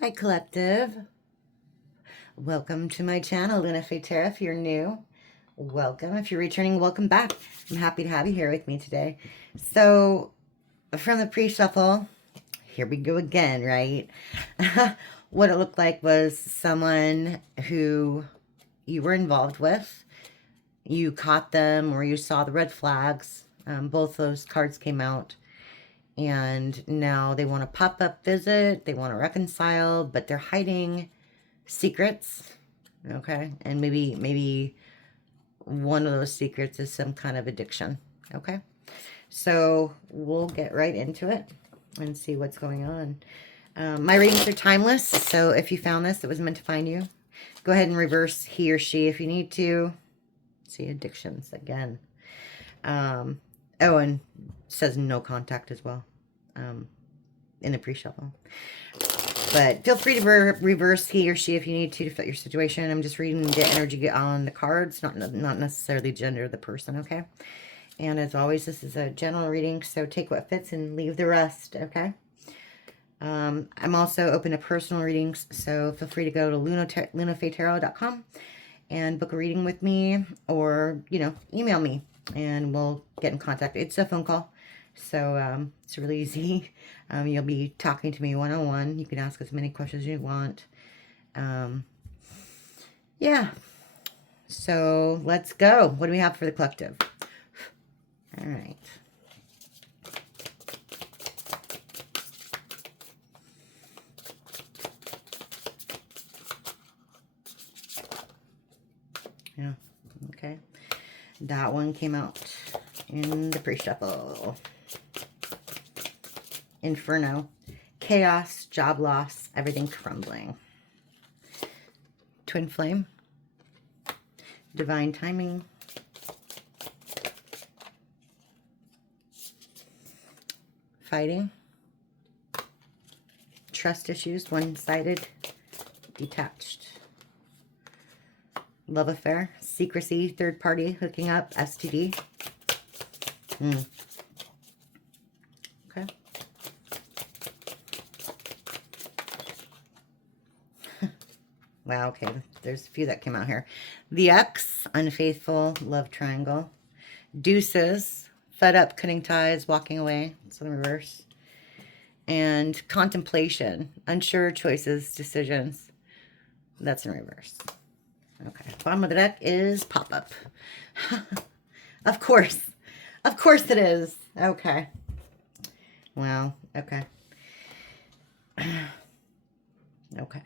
Hi, Collective. Welcome to my channel, LunaFae Tarot. If you're new, welcome. If you're returning, welcome back. I'm happy to have you here with me today. So, from the pre-shuffle, here we go again, right? What it looked like was someone who you were involved with. You caught them or you saw the red flags. Both those cards came out. And now they want to pop up visit. They want to reconcile, but they're hiding secrets. Okay. And maybe one of those secrets is some kind of addiction. Okay. So we'll get right into it and see what's going on. My readings are timeless. So if you found this, it was meant to find you. Go ahead and reverse he or she if you need to. See addictions again. Oh, and says no contact as well in the pre-shuffle. But feel free to reverse he or she if you need to fit your situation. I'm just reading the energy on the cards, not necessarily gender of the person, okay? And as always, this is a general reading, so take what fits and leave the rest, okay? I'm also open to personal readings, so feel free to go to LunaFaeTarot.com and book a reading with me, or, email me, and we'll get in contact. It's a phone call, so it's really easy. You'll be talking to me one-on-one. You can ask as many questions as you want. Yeah. So let's go. What do we have for the collective? All right. Yeah. Okay. That one came out in the pre-shuffle. Inferno. Chaos, job loss, everything crumbling. Twin flame. Divine timing. Fighting. Trust issues, one-sided, detached. Love affair, secrecy, third party, hooking up, STD. Okay. Wow, okay, there's a few that came out here. The X, unfaithful, love triangle. Deuces, fed up, cutting ties, walking away. It's in reverse. And contemplation, unsure choices, decisions. That's in reverse. Okay, bottom of the deck is pop-up. Of course. Of course it is. Okay. Wow, okay. Okay.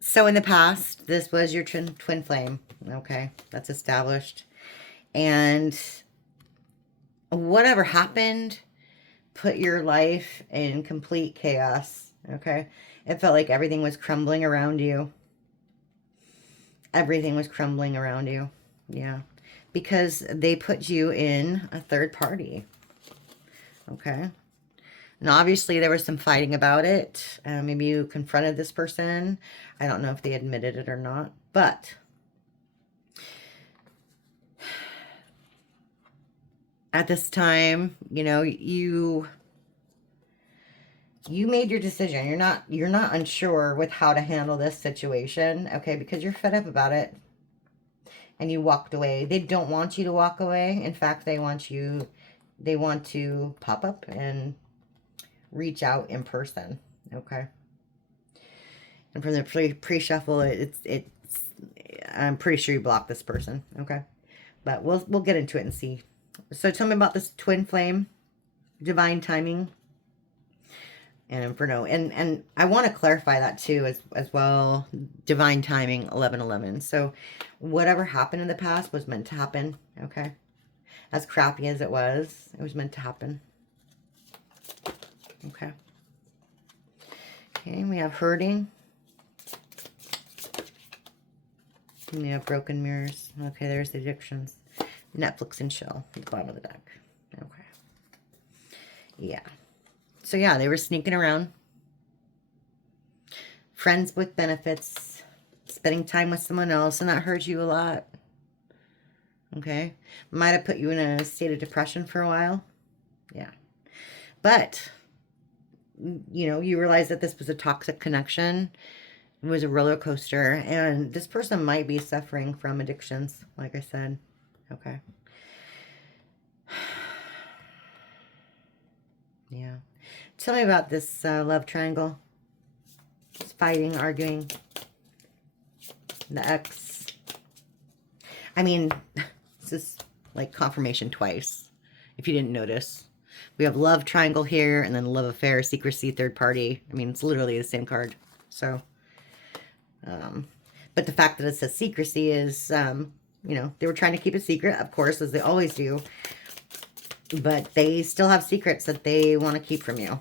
So in the past, this was your twin flame. Okay, that's established. And whatever happened put your life in complete chaos. Okay, it felt like everything was crumbling around you. Everything was crumbling around you. Yeah, because they put you in a third party. Okay. And obviously there was some fighting about it. Maybe you confronted this person. I don't know if they admitted it or not. But at this time, you made your decision. You're not unsure with how to handle this situation, okay? Because you're fed up about it. And you walked away. They don't want you to walk away. In fact, they want to pop up and reach out in person, okay? And from the pre-shuffle, I'm pretty sure you blocked this person, okay? But we'll get into it and see. So tell me about this twin flame, divine timing, and Inferno. And I want to clarify that too as well. Divine timing, 1111. So whatever happened in the past was meant to happen, okay? As crappy as it was meant to happen. Okay. Okay, we have hurting. And we have broken mirrors. Okay, there's the addictions. Netflix and chill at the bottom of the deck. Okay. Yeah. So yeah, they were sneaking around. Friends with benefits. Spending time with someone else, and that hurt you a lot. Okay. Might have put you in a state of depression for a while. Yeah. But you know, you realize that this was a toxic connection. It was a roller coaster, and this person might be suffering from addictions, like I said. Okay. Yeah. Tell me about this love triangle. It's fighting, arguing. The ex. I mean, this is like confirmation twice, if you didn't notice. We have love triangle here, and then love affair, secrecy, third party. I mean, it's literally the same card. So, but the fact that it says secrecy is, you know, they were trying to keep a secret, of course, as they always do. But they still have secrets that they want to keep from you.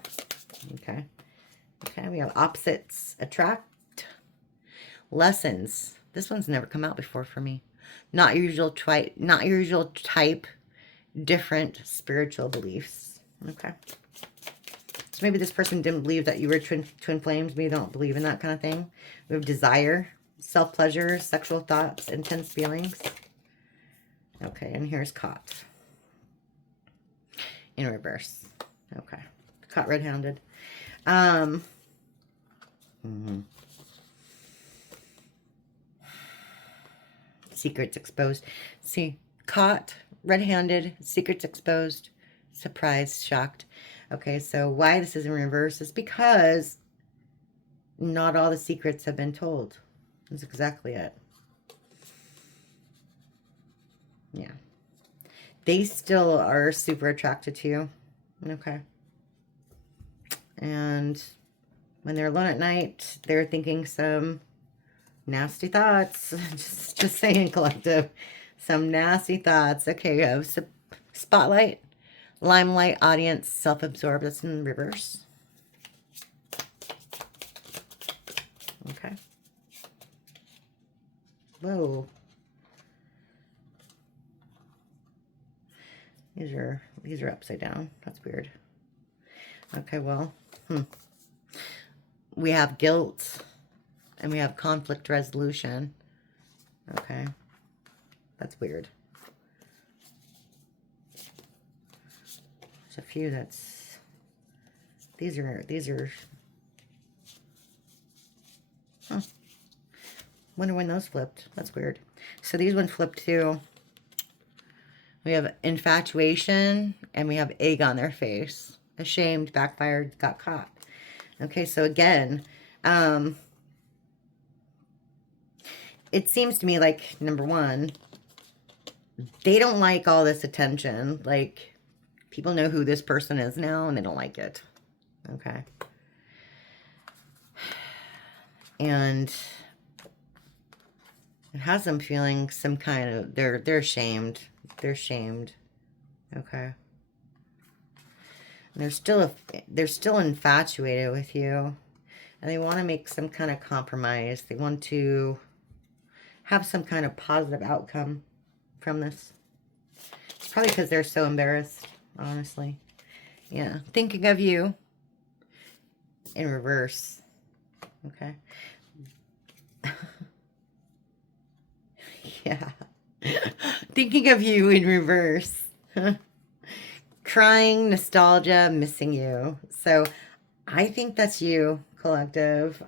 Okay. Okay, we have opposites attract. Lessons. This one's never come out before for me. Not your usual type, different spiritual beliefs. Okay. So maybe this person didn't believe that you were twin flames. Maybe they don't believe in that kind of thing. We have desire, self-pleasure, sexual thoughts, intense feelings. Okay, and here's caught. In reverse. Okay. Caught red-handed. Secrets exposed. See, caught, red-handed, secrets exposed, surprised, shocked. Okay, so why this is in reverse is because not all the secrets have been told. That's exactly it. Yeah. They still are super attracted to you. Okay. And when they're alone at night, they're thinking some nasty thoughts. just saying, collective. Some nasty thoughts. Okay, spotlight, limelight, audience, self-absorbed. That's in reverse. Okay. Whoa. These are upside down. That's weird. Okay, well, we have guilt and we have conflict resolution. Okay. That's weird. There's a few that's these are wonder when those flipped. That's weird. So these ones flipped too. We have infatuation and we have egg on their face. Ashamed, backfired, got caught. Okay, so again, it seems to me like, number one, they don't like all this attention. Like, people know who this person is now and they don't like it. Okay. And it has them feeling some kind of, they're ashamed. They're shamed. Okay. And they're still infatuated with you. And they want to make some kind of compromise. They want to have some kind of positive outcome from this. It's probably because they're so embarrassed, honestly. Yeah. Thinking of you in reverse. Okay. Yeah. Thinking of you in reverse. Crying, nostalgia, missing you. So I think that's you, collective.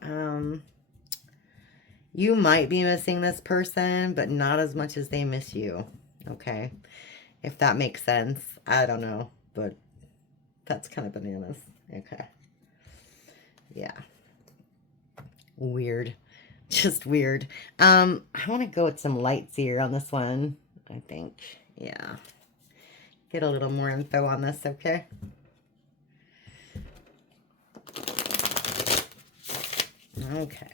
You might be missing this person, but not as much as they miss you. Okay. If that makes sense. I don't know, but that's kind of bananas. Okay. Yeah. Weird. Just weird. I want to go with some lights here on this one, I think. Yeah. Get a little more info on this, okay? Okay.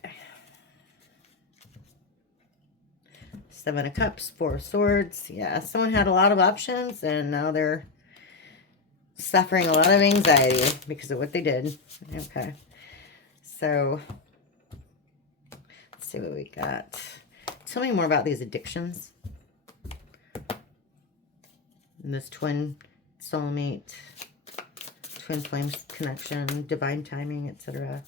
Seven of Cups, Four of Swords. Yeah, someone had a lot of options, and now they're suffering a lot of anxiety because of what they did. Okay. So, let's see what we got. Tell me more about these addictions. And this twin soulmate, twin flames connection, divine timing, etc.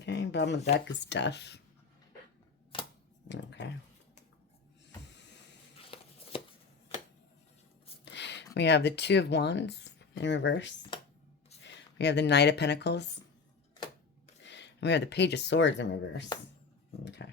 Okay, bottom of the deck is death. Okay. We have the Two of Wands in reverse. We have the Knight of Pentacles. And we have the Page of Swords in reverse. Okay.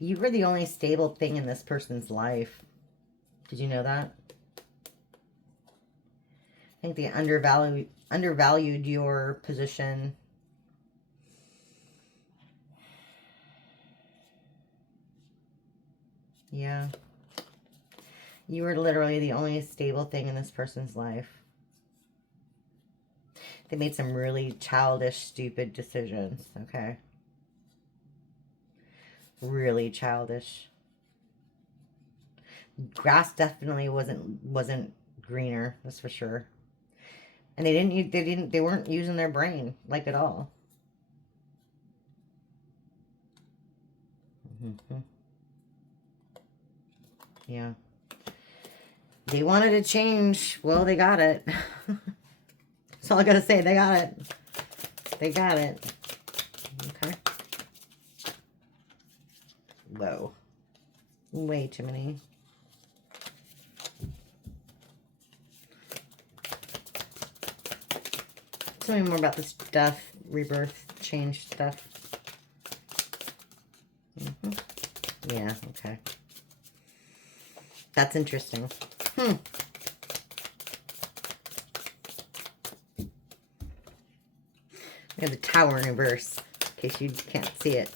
You were the only stable thing in this person's life. Did you know that? I think they undervalued your position. Yeah. You were literally the only stable thing in this person's life. They made some really childish, stupid decisions, okay? Really childish. Grass definitely wasn't greener, that's for sure. And they weren't using their brain like at all. Mm-hmm. Yeah. They wanted to change. Well, they got it. That's all I gotta say. They got it. They got it. Okay. Whoa. Way too many. Tell me more about this death, rebirth, change stuff. Mm-hmm. Yeah, okay. That's interesting. We have the Tower in reverse, in case you can't see it.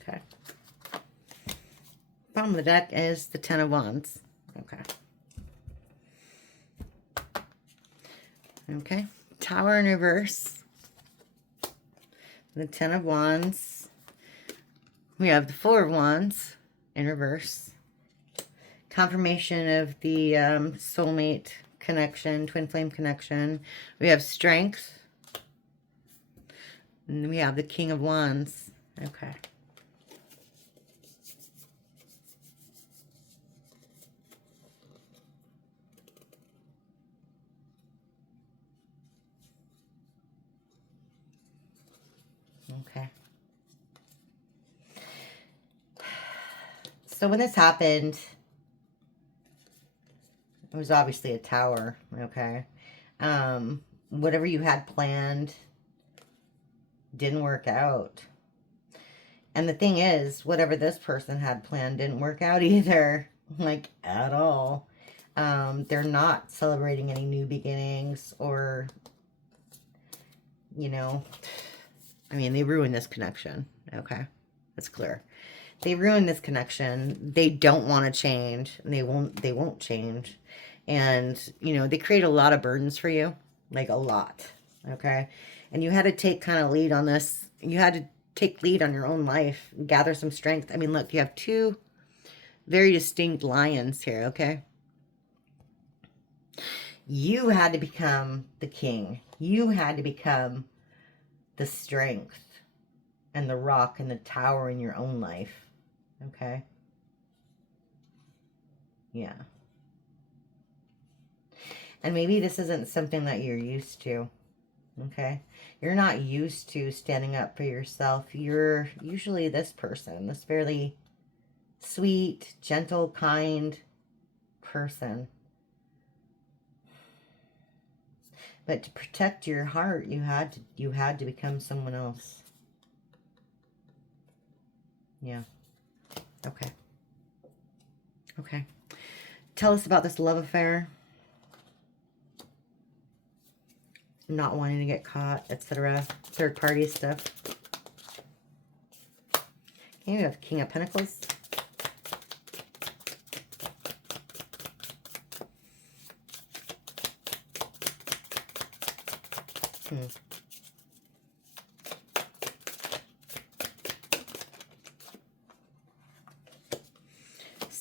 Okay. Bottom of the deck is the Ten of Wands. Okay. Okay. Tower in reverse. The Ten of Wands. We have the Four of Wands in reverse. Confirmation of the soulmate connection, twin flame connection. We have strength. And then we have the King of Wands. Okay. Okay. So when this happened, it was obviously a tower, okay? Whatever you had planned didn't work out. And the thing is, whatever this person had planned didn't work out either, like, at all. They're not celebrating any new beginnings or, you know, I mean, they ruined this connection, okay? That's clear. They ruined this connection. They don't want to change, and they won't change. And, you know, they create a lot of burdens for you, like a lot, okay? And you had to take kind of lead on this. You had to take lead on your own life, gather some strength. I mean, look, you have two very distinct lions here, okay? You had to become the king. You had to become the strength and the rock and the tower in your own life, okay? Yeah. And maybe this isn't something that you're used to, okay? You're not used to standing up for yourself. You're usually this person, this fairly sweet, gentle, kind person. But to protect your heart, you had to become someone else. Yeah. Okay. Okay. Tell us about this love affair. Not wanting to get caught, etc. Third party stuff. Okay, we have King of Pentacles.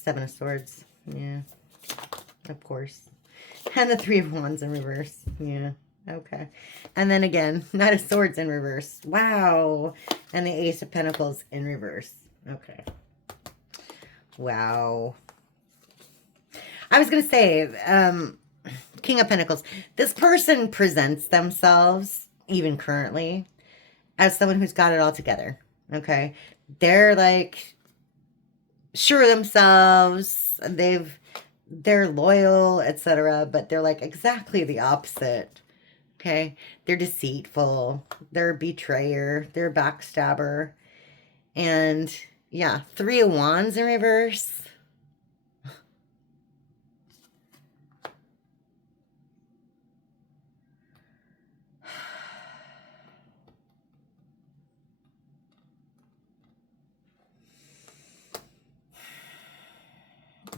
Seven of Swords. Yeah, of course. And the Three of Wands in reverse. Yeah, okay. And then again, Knight of Swords in reverse. Wow. And the Ace of Pentacles in reverse. Okay. Wow. I was going to say, King of Pentacles. This person presents themselves, even currently, as someone who's got it all together. Okay. They're like sure of themselves. They're loyal, etc. But they're like exactly the opposite. Okay. They're deceitful. They're a betrayer. They're a backstabber. And yeah, Three of Wands in reverse.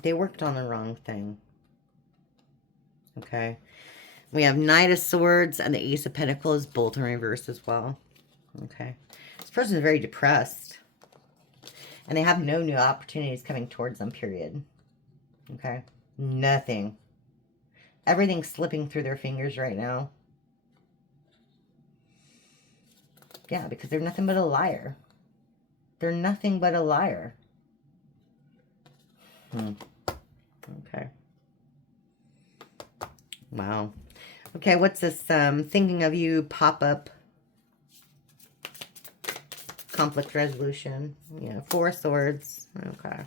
They worked on the wrong thing. Okay. We have Knight of Swords and the Ace of Pentacles both in reverse as well. Okay. This person is very depressed. And they have no new opportunities coming towards them, period. Okay. Nothing. Everything's slipping through their fingers right now. Yeah, because they're nothing but a liar. They're nothing but a liar. Okay. Wow. Okay, what's this thinking of you pop-up conflict resolution? Yeah, Four of Swords. Okay.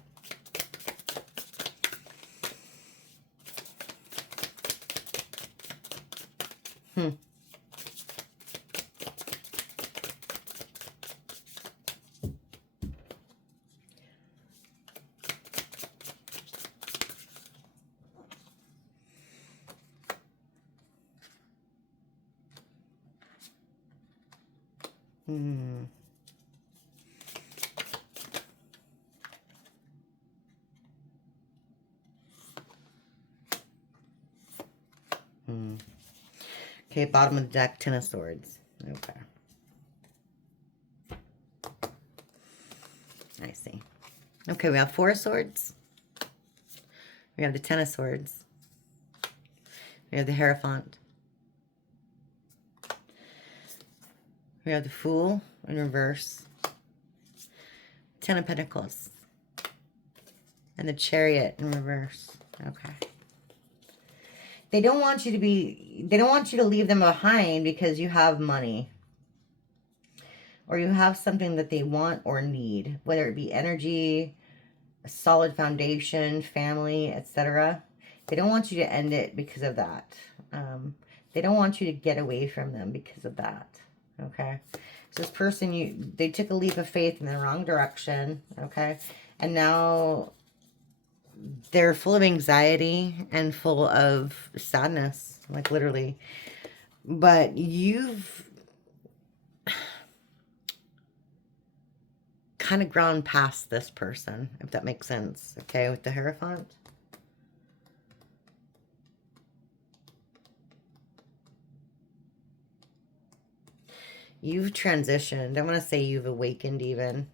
Okay, bottom of the deck, Ten of Swords. Okay. I see. Okay, we have Four of Swords. We have the Ten of Swords. We have the Hierophant. We have the Fool in reverse. Ten of Pentacles. And the Chariot in reverse. Okay. They don't want you to leave them behind because you have money. Or you have something that they want or need. Whether it be energy, a solid foundation, family, etc. They don't want you to end it because of that. They don't want you to get away from them because of that. Okay. So this person, they took a leap of faith in the wrong direction. Okay. And now they're full of anxiety and full of sadness, like literally. But you've kind of grown past this person, if that makes sense. Okay, with the Hierophant. You've transitioned. I want to say you've awakened even.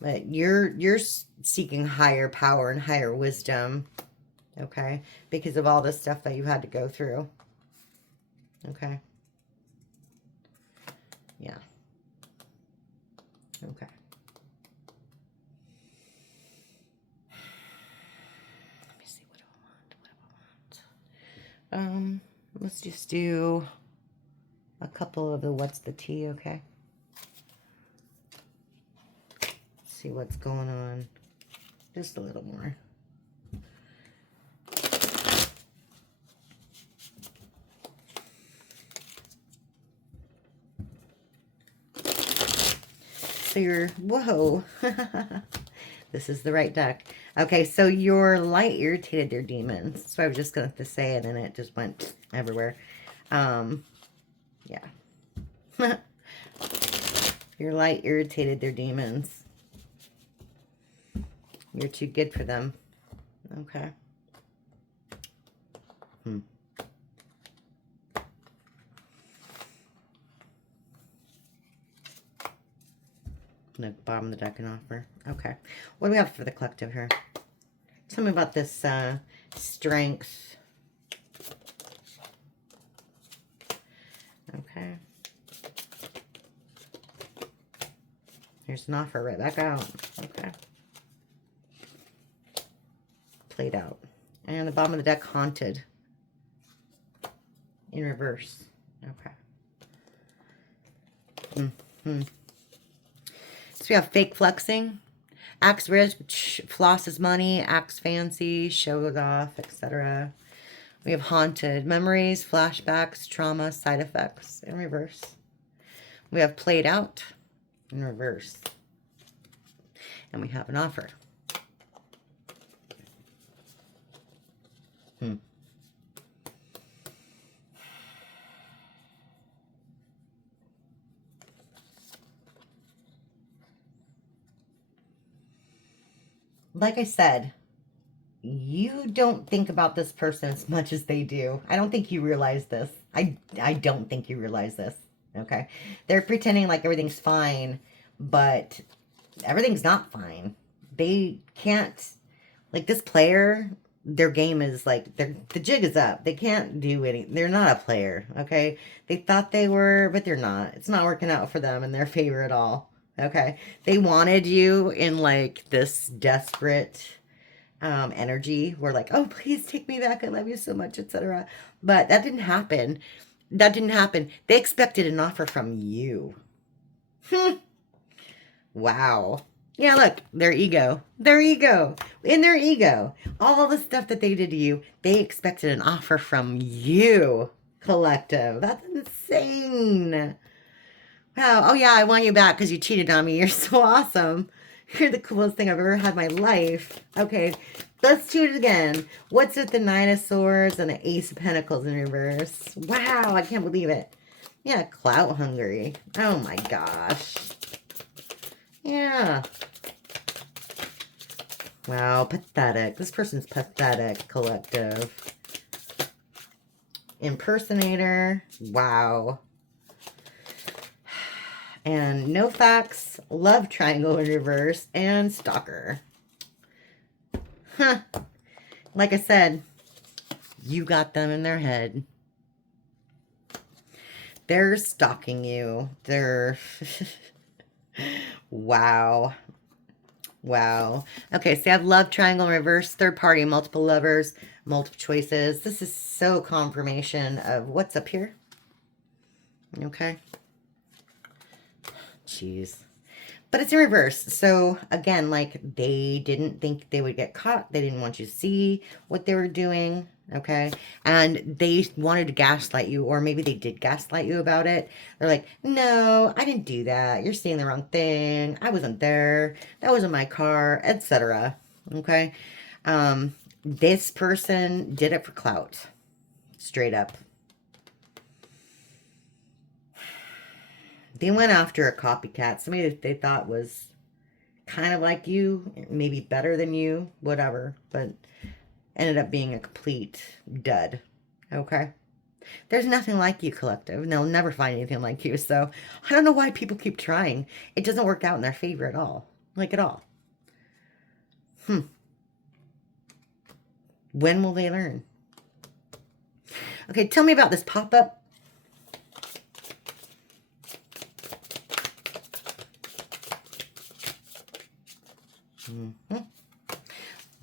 But you're seeking higher power and higher wisdom, okay? Because of all the stuff that you had to go through, okay? Yeah. Okay. Let me see, what do I want? Let's just do a couple of the what's the tea, okay? See what's going on. Just a little more. So you're, whoa. This is the right deck. Okay, so your light irritated their demons. So I was just going to say it and it just went everywhere. Yeah. Your light irritated their demons. You're too good for them. Okay. The bottom of the deck and offer. Okay. What do we have for the collective here? Tell me about this strength. Okay. Here's an offer right back out. Okay. Played out. And the bottom of the deck, haunted. In reverse. Okay. So we have fake flexing. Acts rich, flosses money, acts fancy, shows off, etc. We have haunted. Memories, flashbacks, trauma, side effects. In reverse. We have played out. In reverse. And we have an offer. Like I said, you don't think about this person as much as they do. I don't think you realize this. I don't think you realize this. Okay? They're pretending like everything's fine, but everything's not fine. They can't, like this player, their game is like, the jig is up. They can't do anything. They're not a player, okay? They thought they were, but they're not. It's not working out for them in their favor at all, okay? They wanted you in like this desperate energy where like, oh, please take me back. I love you so much, etc. But that didn't happen. That didn't happen. They expected an offer from you. Wow. Yeah, look, their ego. Their ego. In their ego. All the stuff that they did to you, they expected an offer from you, collective. That's insane. Wow. Oh, yeah, I want you back because you cheated on me. You're so awesome. You're the coolest thing I've ever had in my life. Okay, let's do it again. What's with the Nine of Swords and the Ace of Pentacles in reverse? Wow, I can't believe it. Yeah, clout hungry. Oh, my gosh. Yeah. Wow, pathetic. This person's pathetic, collective. Impersonator. Wow. And no facts, love triangle in reverse, and stalker. Huh. Like I said, you got them in their head. They're stalking you. They're... Wow. Wow. Okay, so I have love triangle in reverse, third party, multiple lovers, multiple choices. This is so confirmation of what's up here. Okay. Jeez. But it's in reverse. So again, like they didn't think they would get caught. They didn't want you to see what they were doing. Okay. And they wanted to gaslight you, or maybe they did gaslight you about it. They're like, no, I didn't do that. You're seeing the wrong thing. I wasn't there. That wasn't my car, etc. Okay. This person did it for clout. Straight up. They went after a copycat, somebody that they thought was kind of like you, maybe better than you, whatever, but ended up being a complete dud, okay? There's nothing like you, collective, and they'll never find anything like you, so I don't know why people keep trying. It doesn't work out in their favor at all, like at all. When will they learn? Okay, tell me about this pop-up.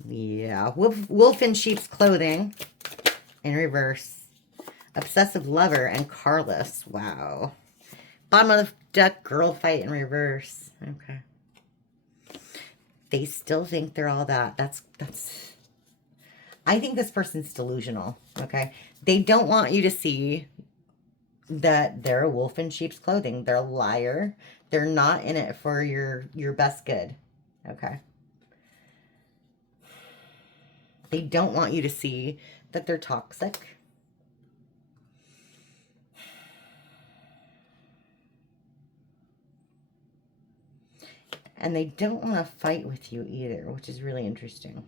Yeah, wolf in sheep's clothing in reverse. Obsessive lover and carless. Wow. Bottom of the deck, girl fight in reverse. Okay. They still think they're all that. That's. I think this person's delusional. Okay. They don't want you to see that they're a wolf in sheep's clothing. They're a liar. They're not in it for your best good. Okay. They don't want you to see that they're toxic. And they don't want to fight with you either, which is really interesting.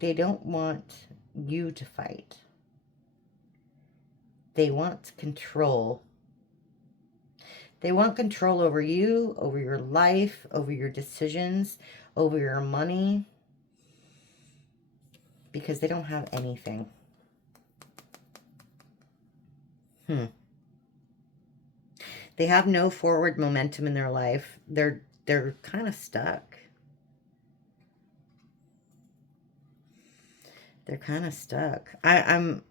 They don't want you to fight. They want control. They want control over you, over your life, over your decisions, over your money. because they don't have anything. They have no forward momentum in their life. They're kind of stuck. They're kind of stuck. I'm,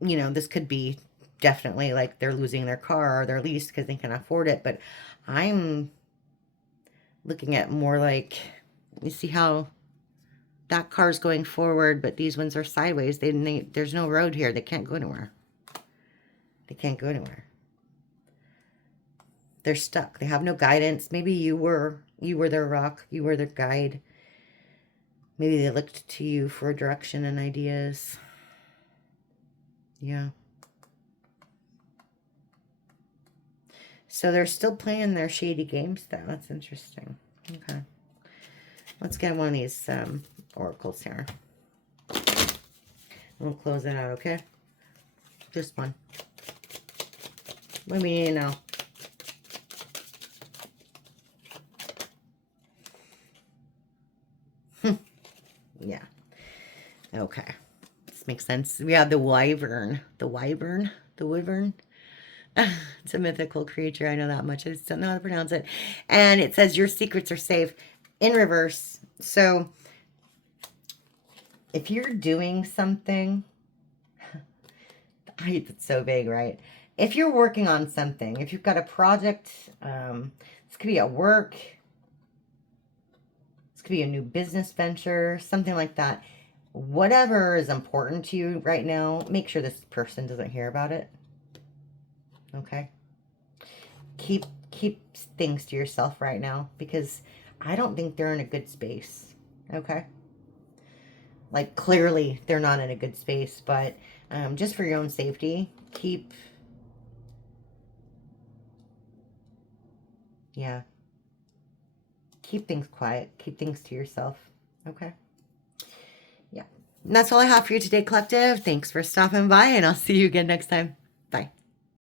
you know, this could be definitely like they're losing their car or their lease because they can afford it. But I'm looking at more like, you see how that car's going forward, but these ones are sideways. There's no road here. They can't go anywhere. They can't go anywhere. They're stuck. They have no guidance. Maybe you were their rock. You were their guide. Maybe they looked to you for direction and ideas. Yeah. So they're still playing their shady games, though. That's interesting. Okay. Let's get one of these oracles here. We'll close it out, okay? Just one. What do we need to know? Yeah. Okay. This makes sense. We have the wyvern. The wyvern? The wyvern? It's a mythical creature. I know that much. I just don't know how to pronounce it. And it says your secrets are safe in reverse. So if you're doing something, it's so vague, right? If you're working on something, if you've got a project, this could be at work, this could be a new business venture, something like that. Whatever is important to you right now, make sure this person doesn't hear about it. Okay? Keep things to yourself right now, because I don't think they're in a good space. Okay? Like, clearly they're not in a good space, but just for your own safety, keep things quiet. Keep things to yourself. Okay? Yeah. And that's all I have for you today, collective. Thanks for stopping by, and I'll see you again next time. Bye.